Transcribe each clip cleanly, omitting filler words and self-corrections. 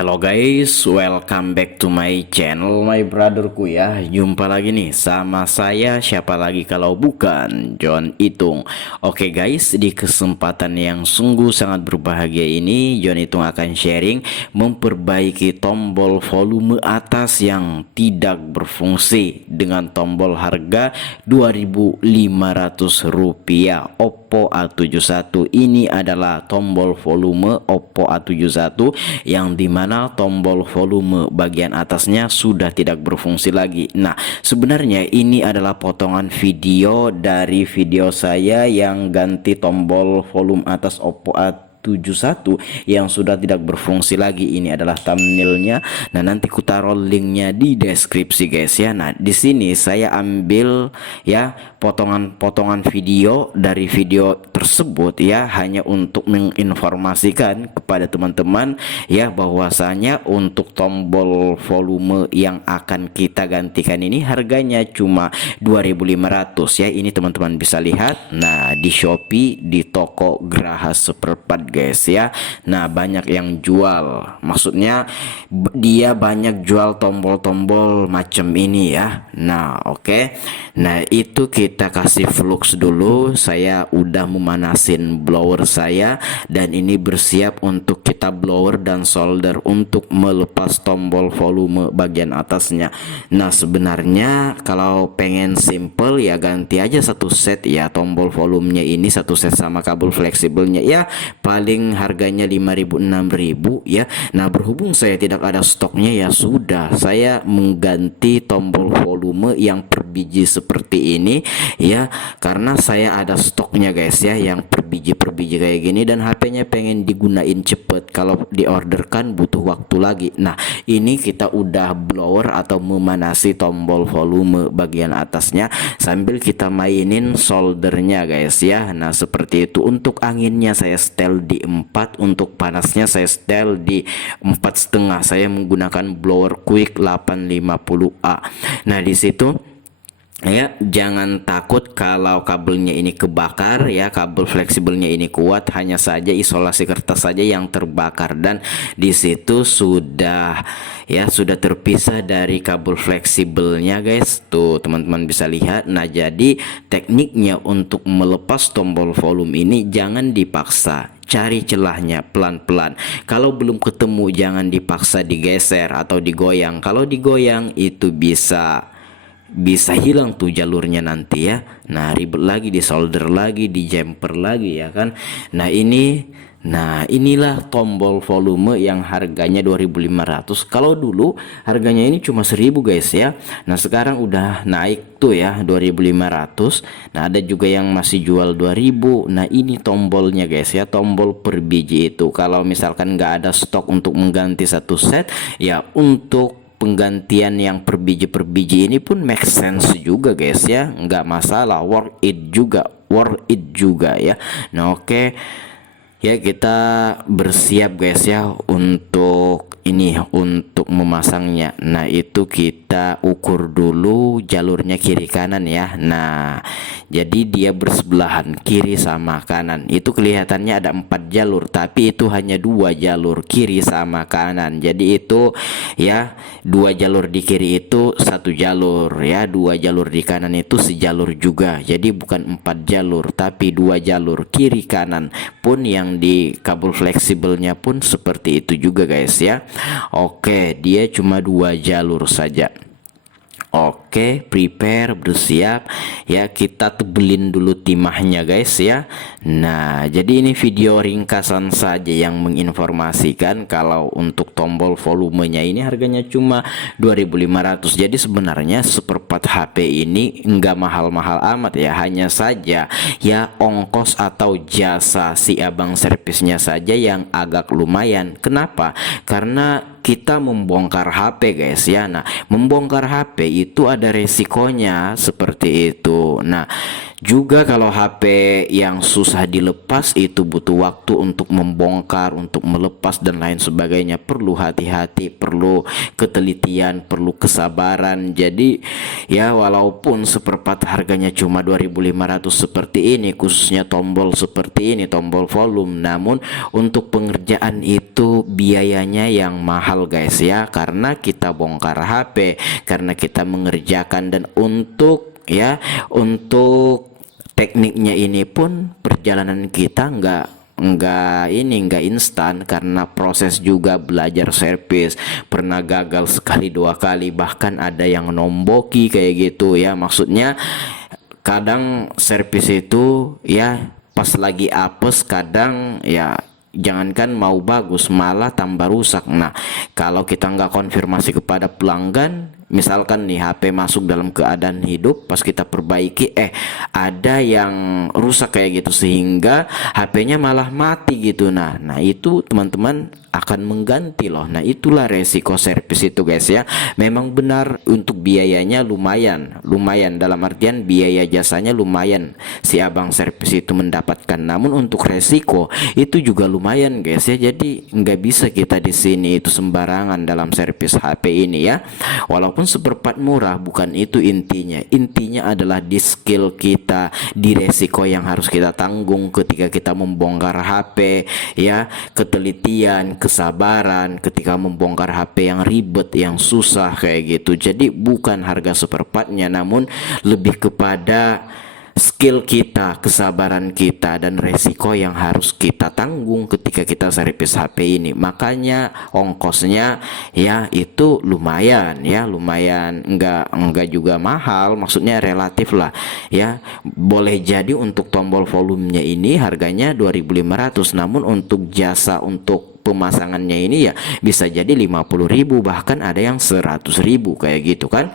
hello guys, welcome back to my channel, my brotherku ya. Jumpa lagi nih sama saya, siapa lagi kalau bukan John Itung. Oke guys, di kesempatan yang sungguh sangat berbahagia ini, John Itung akan sharing memperbaiki tombol volume atas yang tidak berfungsi dengan tombol harga Rp2.500. Oppo A71 ini adalah tombol volume Oppo A71 yang dimana tombol volume bagian atasnya sudah tidak berfungsi lagi. Nah, sebenarnya ini adalah potongan video dari video saya yang ganti tombol volume atas Oppo A71 yang sudah tidak berfungsi lagi. Ini adalah thumbnailnya. Nah, nanti ku taruh linknya di deskripsi guys ya. Nah, di sini saya ambil ya potongan-potongan video dari video tersebut ya, hanya untuk menginformasikan kepada teman-teman ya bahwasanya untuk tombol volume yang akan kita gantikan ini harganya cuma 2.500 ya. Ini teman-teman bisa lihat. Nah, di Shopee, di toko Graha Seperempat guys ya. Nah, banyak yang jual, maksudnya dia banyak jual tombol-tombol macam ini ya. Nah, oke. Nah, itu kita kasih flux dulu. Saya udah memanasin blower saya dan ini bersiap untuk kita blower dan solder untuk melepas tombol volume bagian atasnya. Nah, sebenarnya kalau pengen simple ya ganti aja satu set ya tombol volumenya ini, satu set sama kabel fleksibelnya ya, paling harganya 5.000 6.000 ya. Nah, berhubung saya tidak ada stoknya ya sudah saya mengganti tombol volume yang per biji seperti ini ya, karena saya ada stoknya guys ya yang per biji kayak gini dan HP-nya pengen digunain cepet, kalau diorderkan butuh waktu lagi. Nah, ini kita udah blower atau memanasi tombol volume bagian atasnya sambil kita mainin soldernya guys ya. Nah, seperti itu. Untuk anginnya saya setel di 4, untuk panasnya saya setel di 4,5. Saya menggunakan blower quick 850A. Nah, di situ ya, jangan takut kalau kabelnya ini kebakar ya, kabel fleksibelnya ini kuat, hanya saja isolasi kertas saja yang terbakar dan di situ sudah ya sudah terpisah dari kabel fleksibelnya guys. Tuh teman-teman bisa lihat. Nah, jadi tekniknya untuk melepas tombol volume ini jangan dipaksa, cari celahnya pelan-pelan. Kalau belum ketemu jangan dipaksa digeser atau digoyang. Kalau digoyang itu bisa hilang tuh jalurnya nanti ya. Nah, ribet lagi, di solder lagi, di jumper lagi ya kan. Nah, inilah tombol volume yang harganya 2.500. Kalau dulu harganya ini cuma 1.000 guys ya. Nah, sekarang udah naik tuh ya 2.500. Nah, ada juga yang masih jual 2.000. Nah, ini tombolnya guys ya, tombol per biji itu. Kalau misalkan nggak ada stok untuk mengganti satu set ya, untuk penggantian yang per biji ini pun make sense juga guys ya, nggak masalah, worth it juga ya. Nah, oke ya, kita bersiap guys ya untuk ini, untuk memasangnya. Nah, itu kita ukur dulu jalurnya kiri kanan ya. Nah, jadi dia bersebelahan kiri sama kanan. Itu kelihatannya ada 4 jalur, tapi itu hanya 2 jalur kiri sama kanan. Jadi itu ya 2 jalur di kiri itu 1 jalur ya, 2 jalur di kanan itu sejalur juga. Jadi bukan 4 jalur tapi 2 jalur kiri kanan. Pun yang di kabel fleksibelnya pun seperti itu juga guys ya. Oke, dia cuma 2 jalur saja. Oke, prepare, bersiap ya, kita tebelin dulu timahnya guys ya. Nah, jadi ini video ringkasan saja yang menginformasikan kalau untuk tombol volumenya ini harganya cuma 2.500. Jadi sebenarnya seperempat HP ini enggak mahal-mahal amat ya, hanya saja ya ongkos atau jasa si abang servisnya saja yang agak lumayan. Kenapa? Karena kita membongkar HP guys ya. Nah, membongkar HP itu ada resikonya seperti itu. Nah, Juga kalau HP yang susah dilepas itu butuh waktu untuk membongkar, untuk melepas dan lain sebagainya. Perlu hati-hati, perlu ketelitian, perlu kesabaran. Jadi ya walaupun seperempat harganya cuma 2.500 seperti ini, khususnya tombol seperti ini, tombol volume, namun untuk pengerjaan itu biayanya yang mahal guys ya, karena kita bongkar HP, karena kita mengerjakan, dan untuk tekniknya ini pun perjalanan kita nggak instan, karena proses juga belajar servis, pernah gagal sekali dua kali, bahkan ada yang nomboki kayak gitu ya. Maksudnya kadang servis itu ya pas lagi apes, kadang ya jangankan mau bagus malah tambah rusak. Nah, kalau kita nggak konfirmasi kepada pelanggan, misalkan nih HP masuk dalam keadaan hidup, pas kita perbaiki ada yang rusak kayak gitu sehingga HP-nya malah mati gitu. Nah itu teman-teman akan mengganti loh. Nah itulah resiko servis itu guys ya. Memang benar untuk biayanya lumayan dalam artian biaya jasanya lumayan si abang servis itu mendapatkan, namun untuk resiko itu juga lumayan guys ya. Jadi nggak bisa kita di sini itu sembarangan dalam servis HP ini ya. Walaupun seperempat murah, bukan itu intinya. Intinya adalah di skill kita, di resiko yang harus kita tanggung ketika kita membongkar HP ya, ketelitian, kesabaran ketika membongkar HP yang ribet, yang susah kayak gitu. Jadi bukan harga seperempatnya, namun lebih kepada skill kita, kesabaran kita, dan resiko yang harus kita tanggung ketika kita servis HP ini. Makanya ongkosnya ya itu lumayan ya, lumayan, enggak juga mahal, maksudnya relatif lah ya. Boleh jadi untuk tombol volumenya ini harganya 2.500, namun untuk jasa untuk pemasangannya ini ya bisa jadi 50.000, bahkan ada yang 100.000 kayak gitu kan.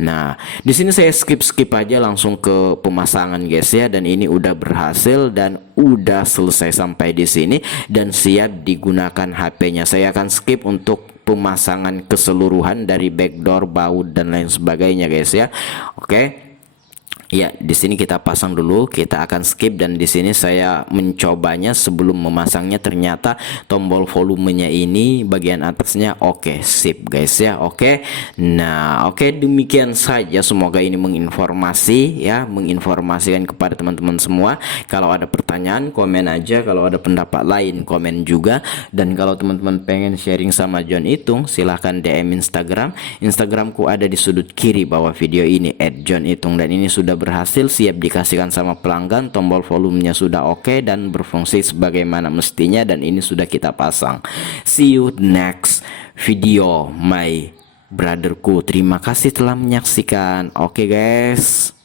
Nah, di sini saya skip aja langsung ke pemasangan guys ya, dan ini udah berhasil dan udah selesai sampai di sini dan siap digunakan HP-nya. Saya akan skip untuk pemasangan keseluruhan dari backdoor, baut dan lain sebagainya guys ya. Oke. Ya, di sini kita pasang dulu, kita akan skip, dan di sini saya mencobanya sebelum memasangnya, ternyata tombol volumenya ini bagian atasnya oke, sip guys ya. Oke. Nah, oke, demikian saja, semoga ini menginformasikan kepada teman-teman semua. Kalau ada pertanyaan komen aja, kalau ada pendapat lain komen juga, dan kalau teman-teman pengen sharing sama John Itung silahkan DM Instagramku ada di sudut kiri bawah video ini @johnitung, dan ini sudah berhasil, siap dikasihkan sama pelanggan. Tombol volumenya sudah oke dan berfungsi sebagaimana mestinya, dan ini sudah kita pasang. See you next video my brotherku. Terima kasih telah menyaksikan. Oke guys.